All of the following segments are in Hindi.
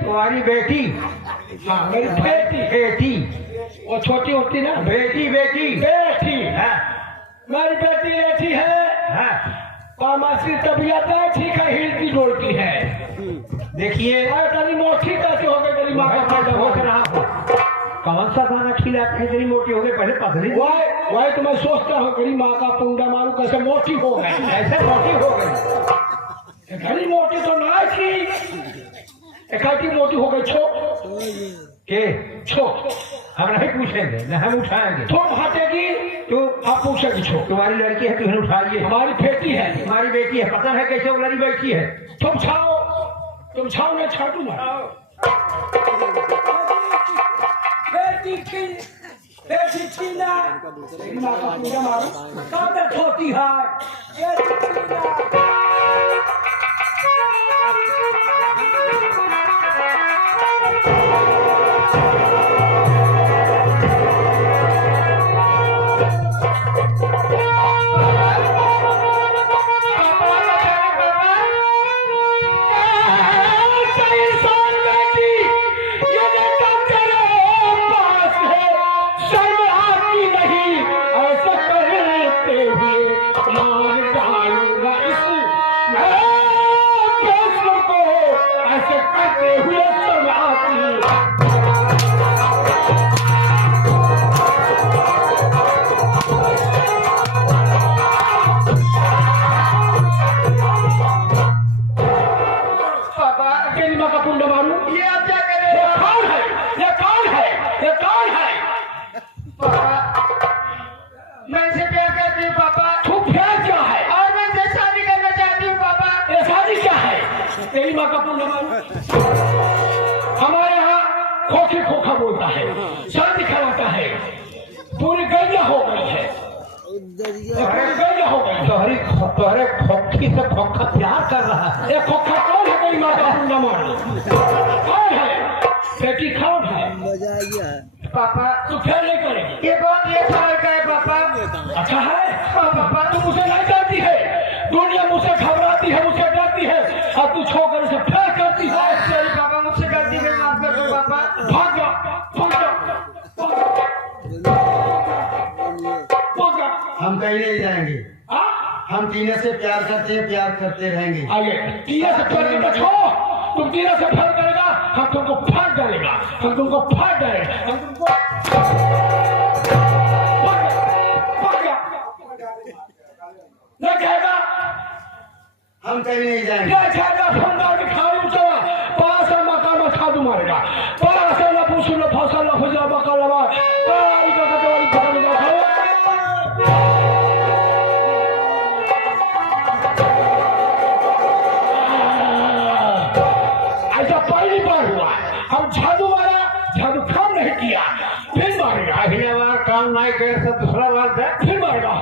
तुम्हारी बेटी, हाँ मेरी बेटी वो छोटी होती ना, बेटी मेरी बेटी ऐसी है, पामासी तबीयत है, ठीक है, हिलती डोलती है। देखिए तेरी मोटी कैसे हो गई, तेरी माँ का फायदा हो रहा। कौन सा खाना खिलाते हैं तेरी मोटी हो गई, पहले पतली। वही तो मैं सोचता हूँ तेरी माँ का पुंडा मारू कैसे मोटी हो गई, ऐसे मोटी हो गई। घनी मोटी तो ना थी, इकट्ठी मोटी हो गई। छो हम नहीं पूछेंगे, न हम उठाएंगे। तुम हटेगी तो आप पूछेगी। छो तुम्हारी लड़की है, तुम्हें उठाइए। हमारी बेटी है, हमारी बेटी है, पता है कैसे वो लड़ी बैठी है। तुम छाओ मैं छाटू ना। बेटी थी ना, माँ का पूजा मारो कब तक होती है। हमारे यहाँ खोखे खोखा बोलता है, शादी कराता है, पूरी गैया हो गई है, तोहरे खोखी से खोखा प्यार कर रहा है। ये खोखा कौन है? मेरी माँ का पुंडा मार कौन है? बेटी कौन है? पापा तू फेल नहीं करेगी। ये कौन, ये साल का है पापा। अच्छा है पापा, तू मुझे नहीं डरती है, दुनिया मुझसे घबराती है, मुझसे डरती है, और तू छोकर उसे फेल करती है। सॉरी पापा, मुझसे गलती में माफ कर दो पापा। भाग जा, भाग जा, भाग जा। हम कहीं नहीं जाएंगे, हम टीना से प्यार करते हैं, प्यार करते रहेंगे। आगे टीना से प्यार करना छोड़ो, तुम टीना से प्यार करेगा, हम तुमको फाड़ डालेगा, हम तुमको फाड़ डालेगा, हम तुमको नहीं कहेगा। हम कहीं नहीं जाएंगे। क्या जाएगा फंदा के खाए उचला पास मकान में छादू मारेगा पास न पूछ लो फसल न हो जा बकलवा आई का कटवारी पकड़ लो खाओ ऐसा पहली बार हुआ हम झाड़ू मारा झाड़ू काम नहीं किया फिर मारेगा पहले बार काम नहीं करे तो दूसरा बार दे फिर मारेगा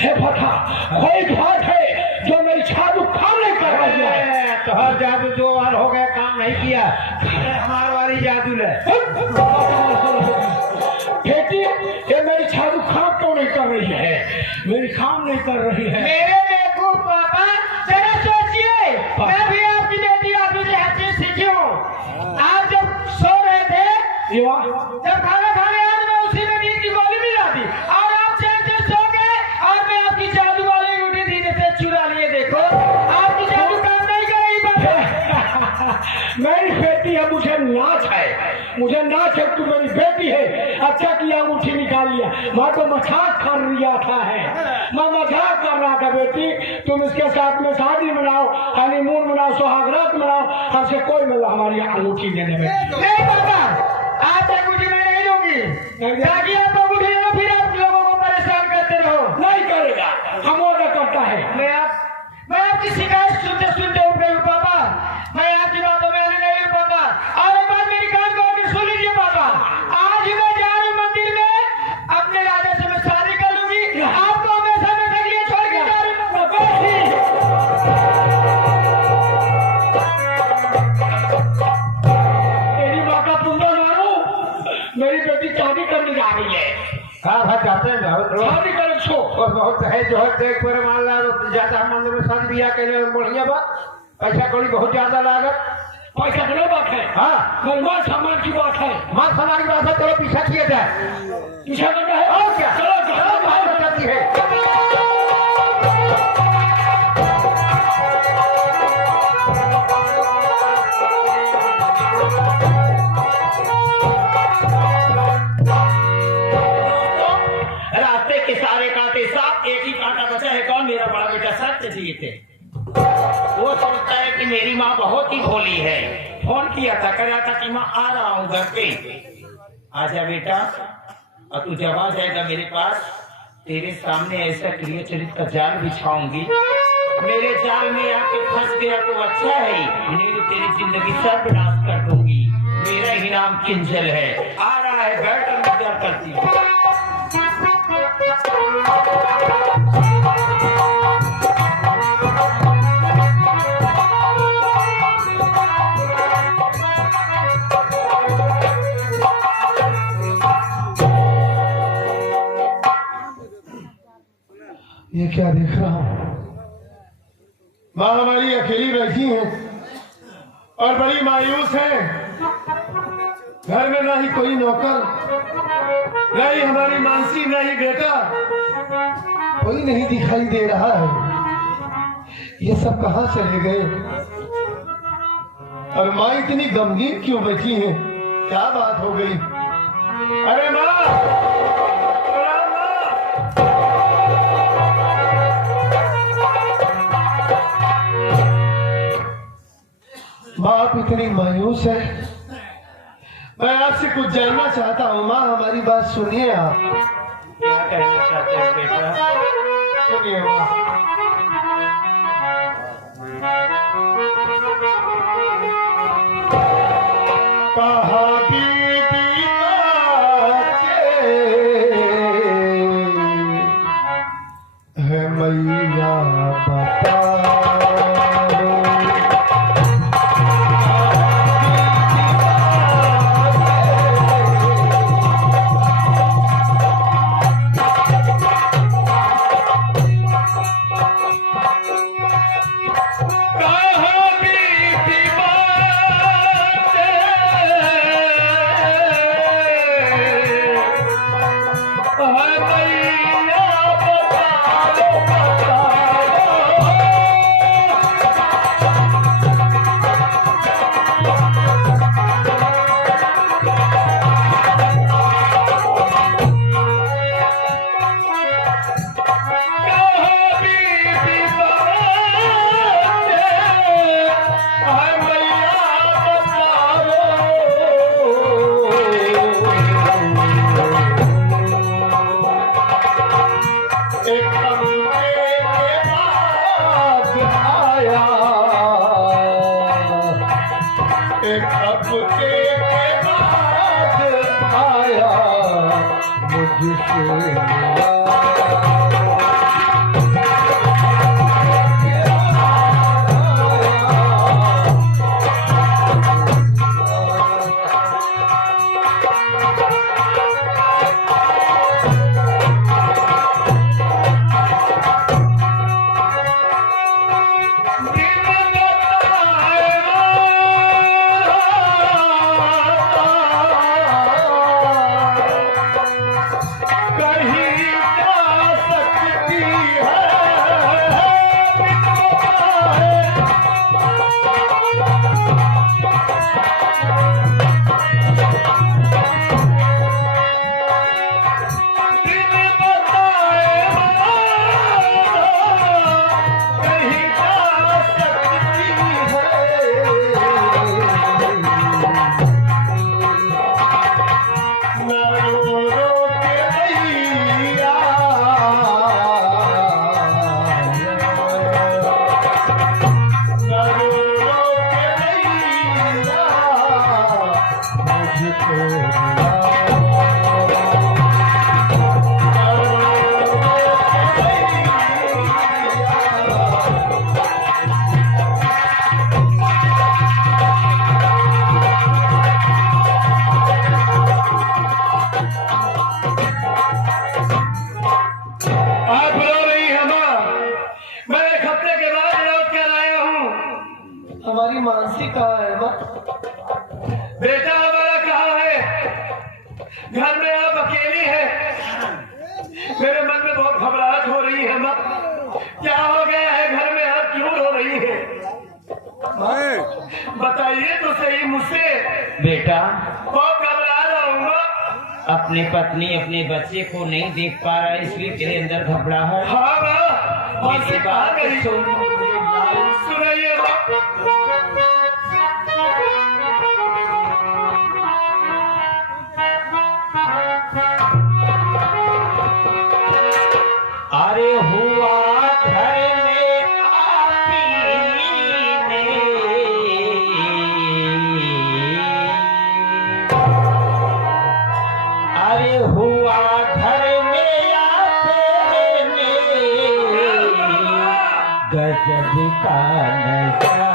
है फटा कोई घाट है जो मेरी छादू काम नहीं कर रही है तो हर जादू 2 बार हो गया काम नहीं किया हमारे वाली जादू ले बेटी ये मेरी छादू काम क्यों नहीं कर रही है मेरी काम नहीं कर रही है मेरे बेवकूफ पापा जरा सोचिए मैं भी आपकी बेटी आपकी हाथ से सीखी हूँ आप जब सो रहे थे जब खाना खाने आए मैं उसी में नींद की गोली मिला दी और आप चैन से सो गए और मैं आपकी जादू वाली रोटी धीरे से चुरा लिए देखो आपकी जादू काम नहीं कर रही पापा मेरी बेटी है मुझे नाच है तू मेरी बेटी है अच्छा किया अंगूठी निकाल लिया मैं तो मजाक कर रहा था मैं मजाक कर रहा था बेटी तुम इसके साथ में शादी मनाओ हनीमून मनाओ सुहागरात मनाओ हमसे कोई मिला हमारी अंगूठी देने में नहीं पापा आप अंगूठी मैं नहीं दूंगी ताकि आप अंगूठी दो फिर आप लोगों को परेशान करते रहो नहीं करेगा हम ऑर्डर करता है मैं आपकी शिकायत सुनते सुनते उठ गई हूँ पापा मैं आपकी बातों में आने नहीं हूँ पापा और एक बात मेरी कान को आकर सुन लीजिए पापा आज मैं जा रही हूँ मंदिर में अपने राजा से मैं शादी कर लूंगी आपको हमेशा हमेशा के लिए छोड़ के जा रही हूँ तेरी माँ का पुंगा मारू मेरी बेटी शादी करने जा रही है हाँ भाई जाते हैं शादी कर छो और बहुत है जो है देख पर मान ला जाता मंदिर में शादी ब्याह के लिए बढ़िया बात पैसा कौड़ी बहुत ज्यादा लागत पैसा की बात है हाँ मान सम्मान की बात है मान सम्मान की बात है चलो पीछा किया जाए पीछा करना है और क्या चलो बाहर जाती है रास्ते के सारे कांटे साफ एक ही कांटा बचा है कौन मेरा बड़ा बेटा सत्य जी थे वो सोचता है कि मेरी माँ बहुत ही भोली है फोन किया था कह रहा था कि माँ आ रहा हूँ घर पे आजा बेटा और तू जब आ जाएगा मेरे पास तेरे सामने ऐसा क्रिया चरित का जाल बिछाऊंगी मेरे जाल में आके फंस गया तो अच्छा है नहीं तो तेरी जिंदगी सर्वनाश कर दूंगी मेरा ही नाम किंजल है आ रहा है बैठ कर इंतजार करती हूँ ये क्या देख रहा हूँ माँ हमारी अकेली बैठी है और बड़ी मायूस है घर में ना ही कोई नौकर ना ही हमारी मानसी ना ही बेटा कोई नहीं दिखाई दे रहा है ये सब कहाँ चले गए और माँ इतनी गमगीन क्यों बैठी है क्या बात हो गई अरे माँ बाप इतनी मायूस है मैं आपसे कुछ जानना चाहता हूँ माँ हमारी बात सुनिए आप क्या कहना चाहते हैं बेटा सुनिए माँ कहा बीबी है मैया बता एक हफ्ते के बाद आया मुझसे मिला। हमारी मानसी कहाँ है माँ? बेटा हमारा कहाँ है? घर में आप अकेली है। मेरे मन में बहुत घबराहट हो रही है माँ। क्या हो गया है घर में? आप क्यों रो रही है? बताइए तो सही मुझसे। बेटा बहुत घबरा रहा हूँ माँ। अपनी पत्नी अपने बच्चे को नहीं देख पा रहा है, इसलिए तेरे अंदर घबराहट। हाँ माँ, मेरी बात कही सुनाइए माँ। अरे हुआ घर में आपीने, अरे हुआ घर में आपने गजब का नजारा।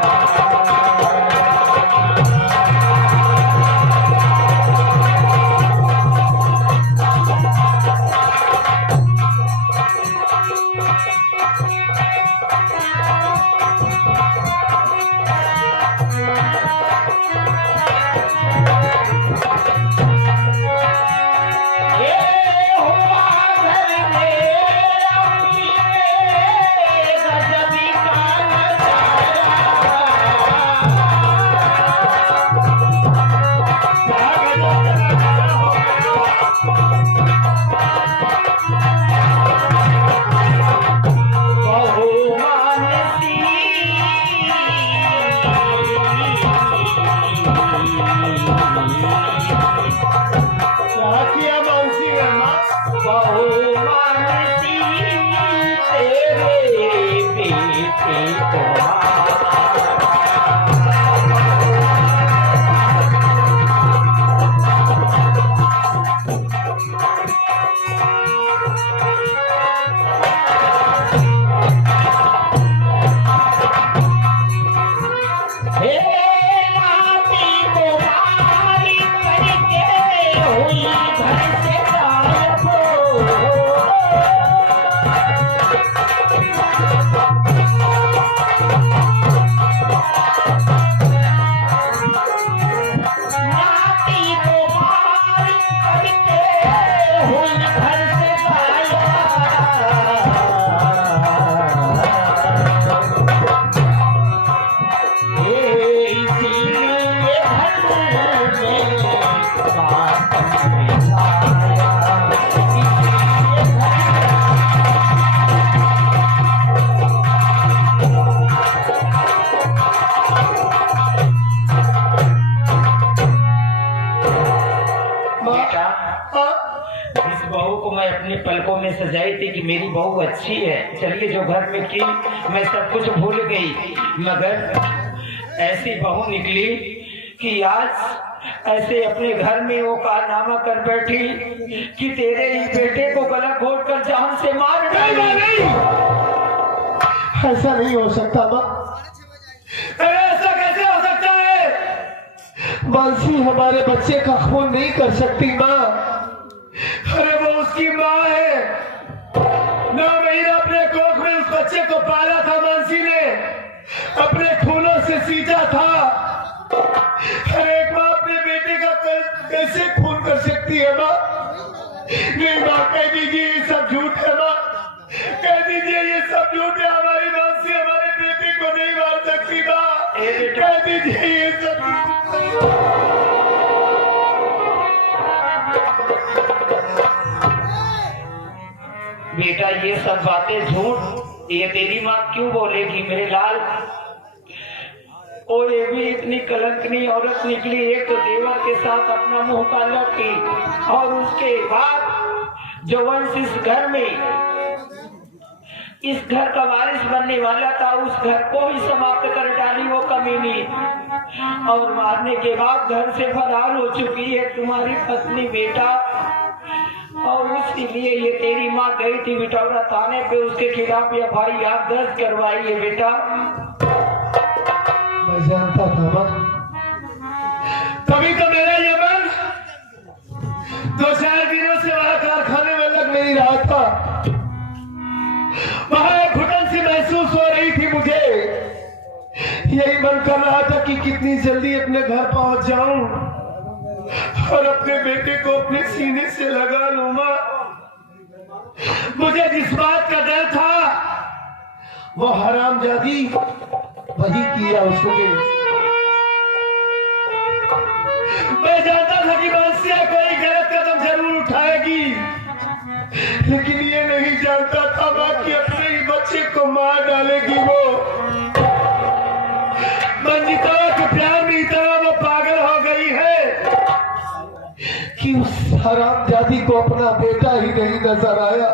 अपने पलकों में सजाई थी कि मेरी बहू अच्छी है, चलिए जो घर में की मैं सब कुछ भूल गई, मगर ऐसी बहू निकली कि आज ऐसे अपने घर में वो कारनामा कर बैठी कि तेरे ही बेटे को गला घोट कर जान से मार डाली। नहीं, ऐसा नहीं हो सकता माँ। अरे ऐसा कैसे हो सकता है? मानसी हमारे बच्चे का खून नहीं कर सकती माँ। अरे वो उसकी माँ है, 9 महीने अपने कोख में उस बच्चे को पाला था, मानसी ने अपने खूनों से सींचा था। हर एक माँ अपने बेटे का कैसे खून कर सकती है माँ? नहीं माँ, कह दीजिए ये सब झूठ है माँ, कह दीजिए ये सब झूठ है। हमारी मानसी हमारे बेटे को नहीं मार सकती माँ, कह दीजिए ये सब। बेटा ये सब बातें झूठ ये तेरी माँ क्यों बोलेगी मेरे लाल? ओ ये भी इतनी कलंकनी औरत निकली, एक तो देवर के साथ अपना मुंह काला की और उसके बाद जो वंश इस घर में इस घर का वारिस बनने वाला था उस घर को ही समाप्त कर डाली वो कमीनी। और मारने के बाद घर से फरार हो चुकी है तुम्हारी पत्नी बेटा। और इसीलिए ये तेरी माँ गई थी बिटौरा थाने पे, उसके खिलाफ FIR दर्ज करवाई है बेटा। मैं जानता था माँ, तभी तो मेरा ये मन 2-4 दिनों से वहां कारखाने में लग नहीं रहा था। वहां एक घुटन सी महसूस हो रही थी मुझे। यही मन कर रहा था कि कितनी जल्दी अपने घर पहुंच जाऊं और अपने बेटे को अपने सीने से लगा लूं माँ। मुझे जिस बात का डर था वो हरामजादी वही किया उसने। मैं जानता था कि मानसिया कोई गलत कदम जरूर उठाएगी, लेकिन ये नहीं जानता था माँ कि अपने ही बच्चे को मार डालेगी वो। मंजिता के प्यार में इतना वो पागल हो गई है कि उस हरामजादी को अपना बेटा ही नहीं नजर आया।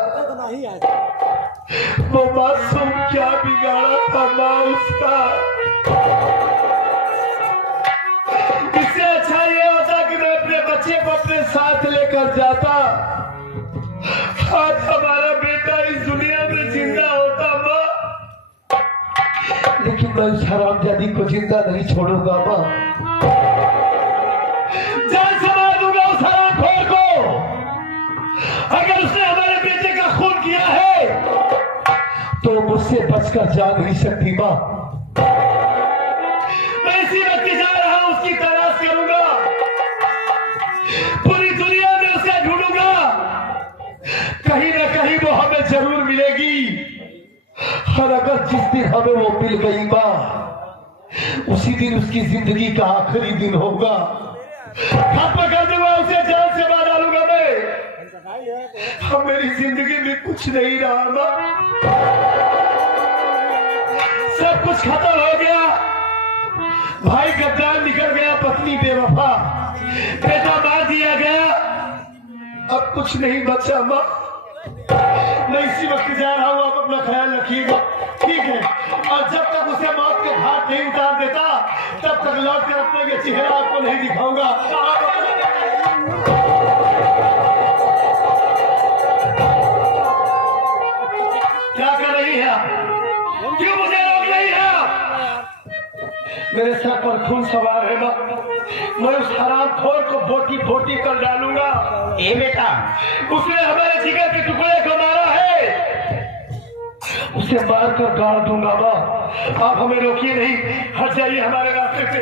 वो मासूम क्या बिगाड़ा था माँ उसका। इससे अच्छा ये होता कि मैं अपने बच्चे को अपने साथ लेकर जाता। आज हमारा बेटा इस दुनिया में जिंदा होता माँ। लेकिन मैं उस हरामजादी को जिंदा नहीं छोड़ूंगा माँ। जान से मार दूंगा उस हरामखोर को। अगर उसने हमारे बेटे का खून किया है तो मुझसे बचकर जा नहीं सकती माँ। मैं इसी वक्त जा रहा हूं, उसकी तलाश करूंगा, पूरी दुनिया में उसका ढूंढूंगा। कहीं ना कहीं वो हमें जरूर मिलेगी। और अगर जिस दिन हमें वो मिल गई माँ, उसी दिन उसकी जिंदगी का आखिरी दिन होगा। खत्म कर दूंगा उसे, जान से मार डालूंगा मैं। अब मेरी जिंदगी में कुछ नहीं रहा माँ, सब कुछ खत्म हो गया। भाई गद्दार निकल गया, पत्नी बेवफा, बेटा मार दिया गया। अब कुछ नहीं बचा माँ। मैं इसी वक्त जा रहा हूँ, आप अपना ख्याल रखिएगा, ठीक है? और जब तक उसे मौत के घाट नहीं उतार देता तब तक लौट कर अपने ये चेहरा आपको नहीं दिखाऊंगा। क्या कर रही है? क्यों मुझे रोक रही है? मेरे सर पर खून सवार है माँ। मैं उस हरामखोर को बोटी बोटी कर डालूंगा। ए बेटा उसने हमारे जिगर के टुकड़े को मारा है, उसे मारकर गाड़ दूंगा माँ। आप हमें रोकिए नहीं, हट जाइए हमारे रास्ते से।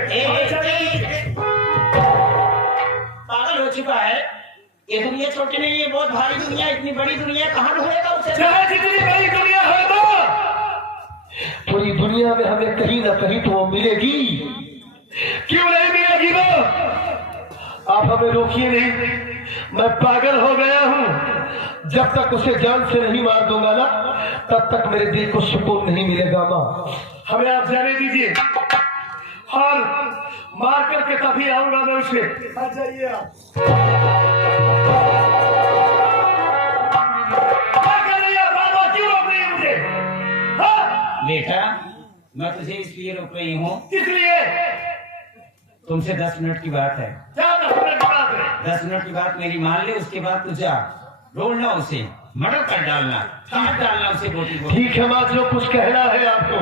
पागल हो चुका है ये दुनिया, छोटी नहीं है, बहुत भारी दुनिया, इतनी बड़ी दुनिया कहाँ ढूंढेगा उसे? चाहे जितनी बड़ी दुनिया है माँ, पूरी दुनिया में हमें कहीं ना कहीं तो वो मिलेगी। क्यों नहीं मिलेगी वो? आप हमें रोकिए नहीं, मैं पागल हो गया हूँ। जब तक उसे जान से नहीं मार दूंगा ना, तब तक मेरे दिल को सुकून नहीं मिलेगा माँ। हमें आप जाने दीजिए, और मार करके तभी आऊंगा मैं उसे। आ जाइए आप। क्या कर रही है बाबा, क्यों रोक रही है मुझे? हाँ? बेटा मैं तुझे इसलिए रोक रही हूँ इसलिए तुमसे 10 मिनट की बात है। क्या 10 मिनट की बात है? 10 मिनट की बात मेरी मान ले, उसके बाद तू जा रोलना उसे, मटर कर डालना, काट डालना उसे बोटी को। ठीक है माँ, जो कुछ कहना है आपको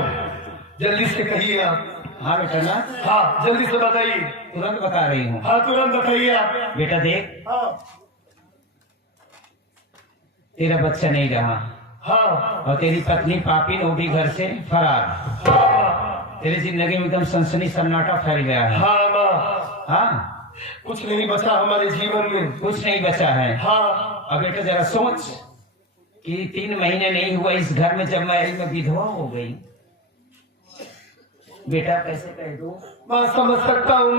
जल्दी से कहिए आप। हाँ बेटा ना, हाँ जल्दी से बताइए। तुरंत बता रही हूँ। हाँ तुरंत बताइए आप। बेटा देख, हाँ तेरा बच्चा नहीं रहा हाँ और तेरी पत्नी पापिन वो भी घर से फरार। हाँ तेरी जिंदगी में एकदम सनसनी सन्नाटा फैल गया है। हाँ माँ, हाँ, कुछ नहीं बचा हमारे जीवन में। कुछ नहीं बचा है। हाँ अब बेटा जरा सोच कि 3 महीने नहीं हुआ इस घर में, जब मैं विधवा हो गई, बेटा कैसे कह दूं? मैं समझ सकता हूँ,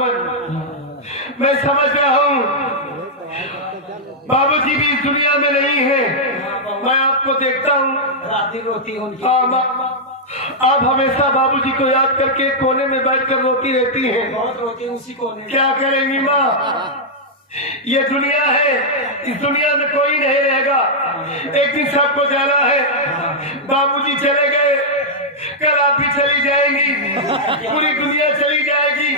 मैं समझ रहा हूँ। बाबूजी भी इस दुनिया में नहीं है, मैं आपको देखता हूँ। रात दिन रोती उनकी। हाँ माँ, आप हमेशा बाबूजी को याद करके कोने में बैठकर रोती रहती हैं। बहुत रोती उसी को। क्या करेंगी माँ, ये दुनिया है, इस दुनिया में कोई नहीं रहेगा, एक दिन सबको जाना है। बाबूजी चले गए, कल आप भी चली जाएंगी, पूरी दुनिया चली जाएगी।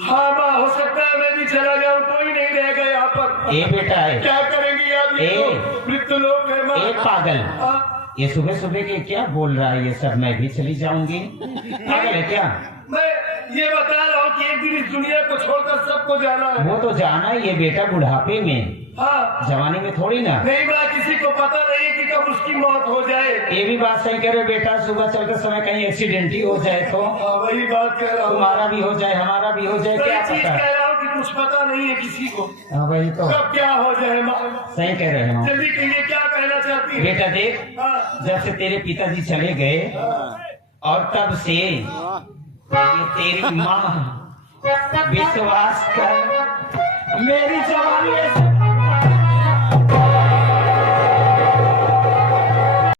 हाँ माँ, हो सकता है मैं भी चला जाऊँ, कोई नहीं रहेगा यहाँ पर। ए बेटा है, क्या करेंगी आप? ये तो मृत्यु लोक है माँ। ए पागल, ये सुबह सुबह के क्या बोल रहा है ये सब? मैं भी चली जाऊंगी, पागल है क्या? मैं ये बता रहा हूँ कि एक दिन इस दुनिया को छोड़कर सबको जाना है। वो तो जाना ही है बेटा, बुढ़ापे में, हाँ जवानी में थोड़ी ना। नहीं माँ, किसी को पता नहीं है कि कब उसकी मौत हो जाए। ये भी बात सही करे बेटा, सुबह चलते समय कहीं एक्सीडेंट ही हो जाए तो हाँ वही बात कह रहा हूँ। तुम्हारा भी हो जाए, हमारा भी हो जाए, क्या सही चीज पता। कह रहा हूँ कि कुछ पता नहीं है किसी को, हाँ वही तो, कब क्या हो जाए माँ। सही कह रहे हो। जल्दी कहिए, क्या कहना चाहती है? बेटा देख, हाँ जब से तेरे पिताजी चले गए और तब से ये तेरी माँ, विश्वास कर, मेरी जवानी ऐसे